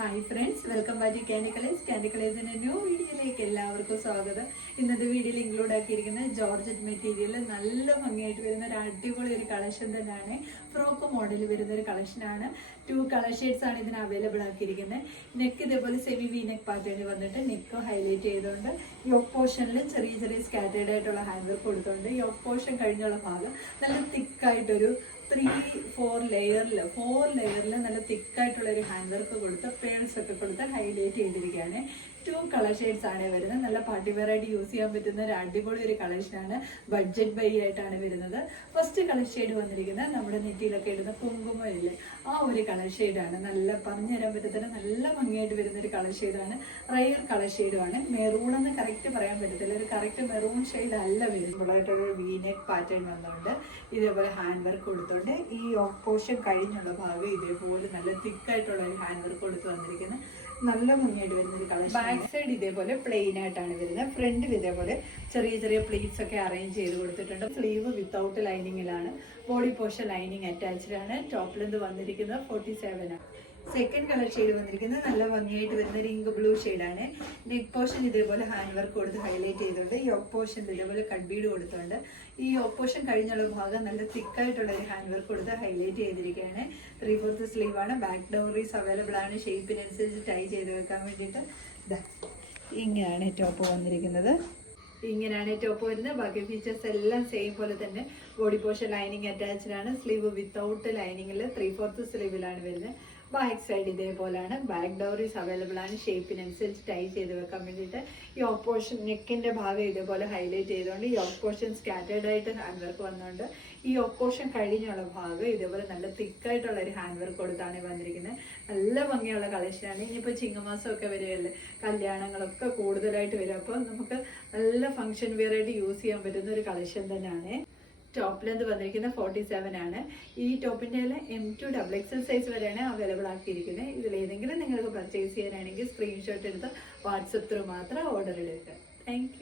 Hi friends, welcome back to candy colours. Candy കളേഴ്സിൻ്റെ new വീഡിയോയിലേക്ക് എല്ലാവർക്കും സ്വാഗതം. ഇന്നത്തെ വീഡിയോയിൽ ഇൻക്ലൂഡ് ആക്കിയിരിക്കുന്ന ജോർജറ്റ് മെറ്റീരിയൽ നല്ല ഭംഗിയായിട്ട് വരുന്ന ഒരു അടിപൊളി ഒരു കളക്ഷൻ തന്നെയാണ്. ഫ്രോക്ക് മോഡൽ വരുന്ന ഒരു കളക്ഷനാണ്. 2 കളർ ഷെയ്ഡ്സ് ആണ് ഇതിന് അവൈലബിൾ ആക്കിയിരിക്കുന്നത്. നെക്ക് ഇതേപോലെ സെമി വി നെക്ക് പാറ്റേൺ വന്നിട്ട് നെക്ക് ഹൈലൈറ്റ് ചെയ്തുകൊണ്ട് യോക്ക് പോർഷനിൽ ചെറിയ ചെറിയ സ്കാറ്റേർഡ് ആയിട്ടുള്ള ഹാൻഡ് വർക്ക് കൊടുത്തുകൊണ്ട് യോക്ക് പോർഷൻ കഴിഞ്ഞുള്ള ഭാഗം നല്ല തിക്കായിട്ടൊരു 3-4 ലെയറിൽ നല്ല തിക്കായിട്ടുള്ള ഒരു ഹാൻഡ് വർക്ക് കൊടുത്ത് പേൾസ് ഒക്കെ കൊടുത്ത് ഹൈലൈറ്റ് ചെയ്തിരിക്കുകയാണ്. 2 കളർ ഷെയ്ഡ്സ് ആണ് വരുന്നത്. നല്ല പാർട്ടി വെയർ ആയിട്ട് യൂസ് ചെയ്യാൻ പറ്റുന്ന ഒരു അടിപൊളി ഒരു കളക്ഷനാണ്. ബഡ്ജറ്റ് ബൈ ആയിട്ടാണ് വരുന്നത്. ഫസ്റ്റ് കളർ ഷെയ്ഡ് വന്നിരിക്കുന്നത് നമ്മുടെ നെറ്റിയിലൊക്കെ ഇടുന്ന കുങ്കുമയില്ലേ, ആ ഒരു കളർ ഷെയ്ഡാണ്. നല്ല പറഞ്ഞു തരാൻ പറ്റത്തില്ല, നല്ല ഭംഗിയായിട്ട് വരുന്ന ഒരു കളർ ഷെയ്ഡാണ്. റയർ കളർ ഷെയ്ഡുമാണ്. മെറൂൺ എന്ന് കറക്റ്റ് പറയാൻ പറ്റത്തില്ല, ഒരു കറക്റ്റ് മെറൂൺ ഷെയ്ഡ് അല്ല വരുമ്പോഴായിട്ടൊരു വീനെക്ക് പാറ്റേൺ വന്നുകൊണ്ട് ഇതേപോലെ ഹാൻഡ് വർക്ക് കൊടുത്തുകൊണ്ട് ഈ പോർഷൻ കഴിഞ്ഞുള്ള ഭാഗം ഇതേപോലെ നല്ല തിക്കായിട്ടുള്ള ഒരു ഹാൻഡ് വർക്ക് കൊടുത്ത് വന്നിരിക്കുന്നത്. നല്ല ഭംഗിയായിട്ട് വരുന്ന ഒരു കളർ. ബാക്ക് സൈഡ് ഇതേപോലെ പ്ലെയിൻ ആയിട്ടാണ് വരുന്നത്. ഫ്രണ്ടിൽ ഇതേപോലെ ചെറിയ ചെറിയ പ്ലീറ്റ്സ് ഒക്കെ അറേഞ്ച് ചെയ്ത് കൊടുത്തിട്ടുണ്ട്. സ്ലീവ് വിത്തൗട്ട് ലൈനിങ്ങിലാണ്. ബോഡി പോർഷൻ ലൈനിങ് അറ്റാച്ച്ഡ് ആണ്. ടോപ്പ് ലെന്ത് വന്നിരിക്കുന്നത് 47 ആണ്. സെക്കൻഡ് കളർ ഷെയ്ഡ് വന്നിരിക്കുന്നത് നല്ല ഭംഗിയായിട്ട് വരുന്ന ഒരു ഇങ്ക് ബ്ലൂ ഷെയ്ഡാണ്. നെക്ക് പോർഷൻ ഇതേപോലെ ഹാൻഡ് വർക്ക് കൊടുത്ത് ഹൈലൈറ്റ് ചെയ്തുകൊണ്ട് യോക്ക് പോർഷൻ ഇതേപോലെ കട്ട് ബീഡ് കൊടുത്തുകൊണ്ട് ഈ യോക്ക് പോർഷൻ കഴിഞ്ഞുള്ള ഭാഗം നല്ല തിക്കായിട്ടുള്ള ഒരു ഹാൻഡ് വർക്ക് കൊടുത്ത് ഹൈലൈറ്റ് ചെയ്തിരിക്കുകയാണ്. 3/4 സ്ലീവ് ആണ്. ബാക്ക് ഡൗറീസ് അവൈലബിൾ ആണ്. ഷേപ്പിനനുസരിച്ച് ടൈ ചെയ്ത് വെക്കാൻ വേണ്ടിയിട്ട് ഇങ്ങനെയാണ് ടോപ്പ് വന്നിരിക്കുന്നത്. ഇങ്ങനെയാണ് ടോപ്പ് വരുന്നത്. ബാക്കി ഫീച്ചേഴ്സ് എല്ലാം സെയിം പോലെ തന്നെ. ബോഡി പോർഷൻ ലൈനിങ് അറ്റാച്ച്ഡ് ആണ്. സ്ലീവ് വിത്തൗട്ട് ലൈനിങ്ങിൽ 3/4 സ്ലീവിലാണ് വരുന്നത്. ബാക്ക് സൈഡ് ഇതേപോലെയാണ്. ബാക്ക് ഡൗറീസ് അവൈലബിൾ ആണ്. ഷേപ്പിനനുസരിച്ച് ടൈ ചെയ്ത് വെക്കാൻ വേണ്ടിയിട്ട് യോക്ക് പോർഷൻ നെക്കിന്റെ ഭാഗം ഇതേപോലെ ഹൈലൈറ്റ് ചെയ്തുകൊണ്ട് യോക്ക് പോർഷൻ സ്കാറ്റേർഡ് ആയിട്ട് ഹാൻഡ് വർക്ക് വന്നുകൊണ്ട് ഈ യോക്ക് പോർഷൻ കഴിഞ്ഞുള്ള ഭാഗം ഇതേപോലെ നല്ല തിക്കായിട്ടുള്ള ഒരു ഹാൻഡ് വർക്ക് കൊടുത്താണ് വന്നിരിക്കുന്നത്. നല്ല ഭംഗിയുള്ള കളക്ഷനാണ്. ഇനിയിപ്പോൾ ചിങ്ങമാസം ഒക്കെ വരികയല്ലേ, കല്യാണങ്ങളൊക്കെ കൂടുതലായിട്ട് വരും. അപ്പോൾ നമുക്ക് നല്ല ഫംഗ്ഷൻ വെയർ ആയിട്ട് യൂസ് ചെയ്യാൻ പറ്റുന്ന ഒരു കളക്ഷൻ തന്നെയാണ്. ടോപ്പ് ലെന്ത് വന്നിരിക്കുന്നത് 47 ആണ്. ഈ ടോപ്പിൻ്റെ M2 XXL സൈസ് വരെയാണ് അവൈലബിൾ ആക്കിയിരിക്കുന്നത്. ഇതിലേതെങ്കിലും നിങ്ങൾക്ക് പർച്ചേസ് ചെയ്യാനാണെങ്കിൽ സ്ക്രീൻഷോട്ട് എടുത്ത് വാട്സപ്പ് ത്രൂ മാത്രം ഓർഡർ എടുക്കുക. താങ്ക്